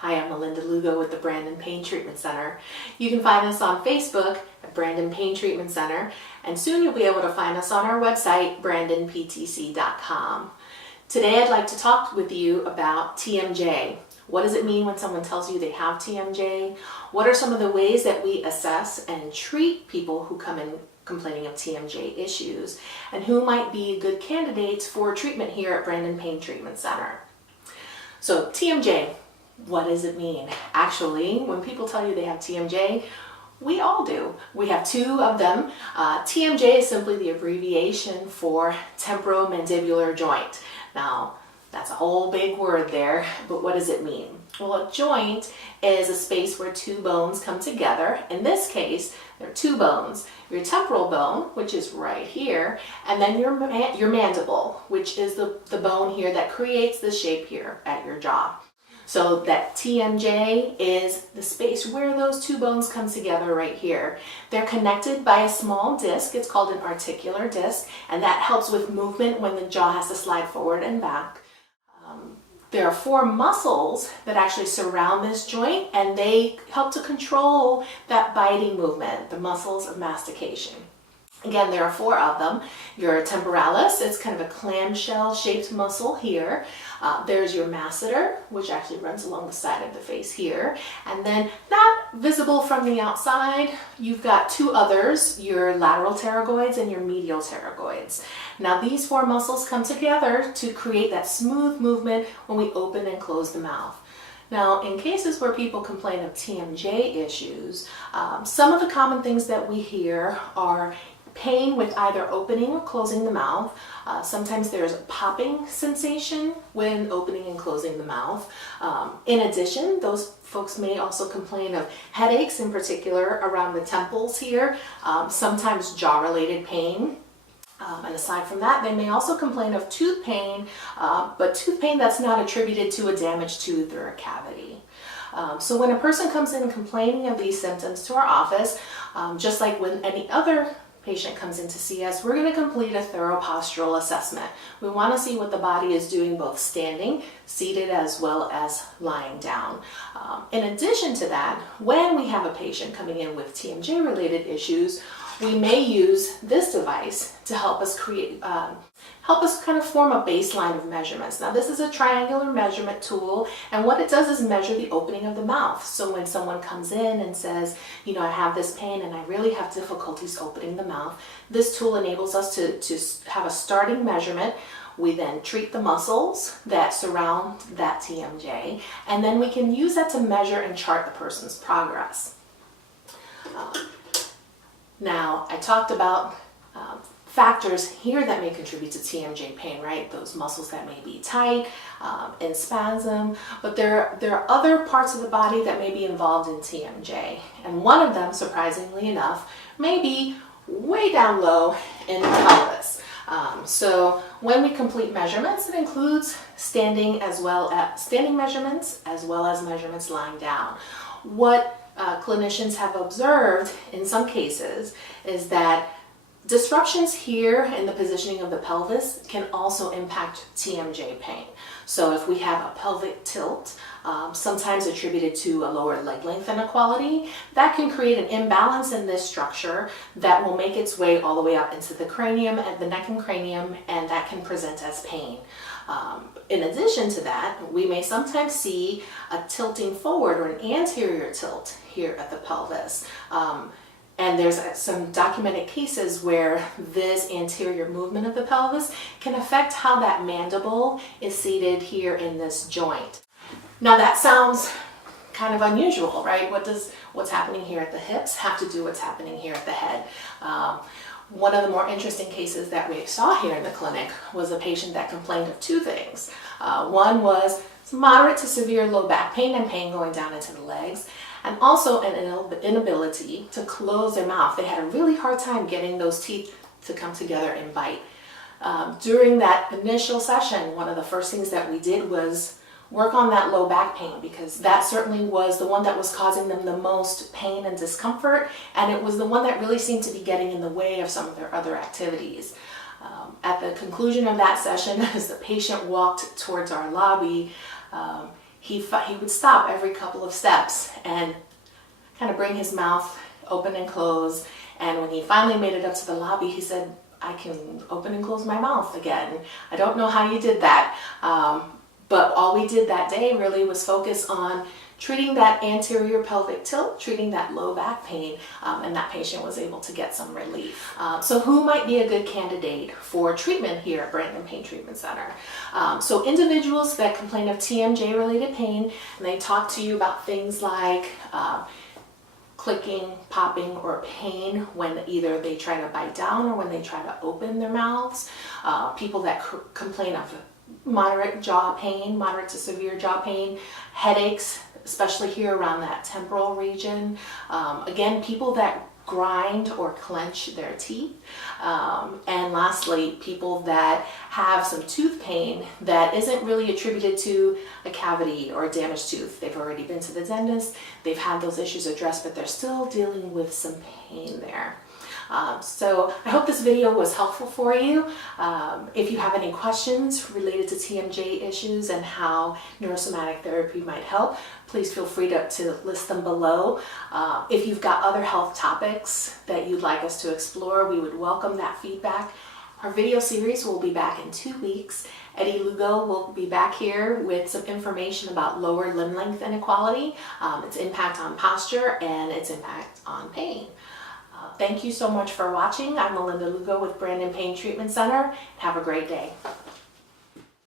Hi, I'm Melinda Lugo with the Brandman Pain Treatment Center. You can find us on Facebook at Brandman Pain Treatment Center, and soon you'll be able to find us on our website, brandonptc.com. Today I'd like to talk with you about TMJ. What does it mean when someone tells you they have TMJ? What are some of the ways that we assess and treat people who come in complaining of TMJ issues, and who might be good candidates for treatment here at Brandman Pain Treatment Center? So TMJ, what does it mean? Actually, when people tell you they have TMJ, we all do. We have two of them. TMJ is simply the abbreviation for temporomandibular joint. Now, that's a whole big word there, but what does it mean? Well, a joint is a space where two bones come together. In this case, there are two bones. Your temporal bone, which is right here, and then your mandible, which is the bone here that creates the shape here at your jaw. So that TMJ is the space where those two bones come together right here. They're connected by a small disc. It's called an articular disc, and that helps with movement when the jaw has to slide forward and back. There are four muscles that actually surround this joint, and they help to control that biting movement, the muscles of mastication. Again, there are four of them. Your temporalis, it's kind of a clamshell shaped muscle here. There's your masseter, which actually runs along the side of the face here. And then not visible from the outside, you've got two others, your lateral pterygoids and your medial pterygoids. Now these four muscles come together to create that smooth movement when we open and close the mouth. Now, in cases where people complain of TMJ issues, some of the common things that we hear are pain with either opening or closing the mouth. Sometimes there's a popping sensation when opening and closing the mouth. In addition, those folks may also complain of headaches, in particular around the temples here, sometimes jaw-related pain. And aside from that, they may also complain of tooth pain, but tooth pain that's not attributed to a damaged tooth or a cavity. So when a person comes in complaining of these symptoms to our office, just like when any other patient comes in to see us, we're going to complete a thorough postural assessment. We want to see what the body is doing both standing, seated, as well as lying down. In addition to that, when we have a patient coming in with TMJ related issues, we may use this device to help us kind of form a baseline of measurements. Now this is a triangular measurement tool, and what it does is measure the opening of the mouth. So when someone comes in and says, you know, I have this pain and I really have difficulties opening the mouth, this tool enables us to have a starting measurement. We then treat the muscles that surround that TMJ, and then we can use that to measure and chart the person's progress. Now, I talked about factors here that may contribute to TMJ pain, right? Those muscles that may be tight and spasm, but there are other parts of the body that may be involved in TMJ. And one of them, surprisingly enough, may be way down low in the pelvis. So when we complete measurements, it includes standing measurements as well as measurements lying down. What clinicians have observed in some cases is that disruptions here in the positioning of the pelvis can also impact TMJ pain. So if we have a pelvic tilt, sometimes attributed to a lower leg length inequality, that can create an imbalance in this structure that will make its way all the way up into the cranium and the neck and cranium, and that can present as pain. In addition to that, we may sometimes see a tilting forward or an anterior tilt here at the pelvis. And there's some documented cases where this anterior movement of the pelvis can affect how that mandible is seated here in this joint. Now that sounds kind of unusual, right? What's happening here at the hips have to do what's happening here at the head. One of the more interesting cases that we saw here in the clinic was a patient that complained of two things. One was moderate to severe low back pain and pain going down into the legs, and also an inability to close their mouth. They had a really hard time getting those teeth to come together and bite. During that initial session, one of the first things that we did was work on that low back pain, because that certainly was the one that was causing them the most pain and discomfort, and it was the one that really seemed to be getting in the way of some of their other activities. At the conclusion of that session, as the patient walked towards our lobby, he would stop every couple of steps and kind of bring his mouth open and close. And when he finally made it up to the lobby, he said, "I can open and close my mouth again. I don't know how you did that." But all we did that day really was focus on treating that anterior pelvic tilt, treating that low back pain, and that patient was able to get some relief. So who might be a good candidate for treatment here at Brandman Pain Treatment Center? So individuals that complain of TMJ related pain, and they talk to you about things like clicking, popping, or pain when either they try to bite down or when they try to open their mouths. People that complain of moderate jaw pain, moderate to severe jaw pain, headaches, especially here around that temporal region. Again, people that grind or clench their teeth. And lastly, people that have some tooth pain that isn't really attributed to a cavity or a damaged tooth. They've already been to the dentist, they've had those issues addressed, but they're still dealing with some pain there. So I hope this video was helpful for you. If you have any questions related to TMJ issues and how neurosomatic therapy might help, please feel free to list them below. If you've got other health topics that you'd like us to explore, we would welcome that feedback. Our video series will be back in 2 weeks. Eddie Lugo will be back here with some information about lower limb length inequality, its impact on posture, and its impact on pain. Thank you so much for watching. I'm Melinda Lugo with Brandman Pain Treatment Center. Have a great day.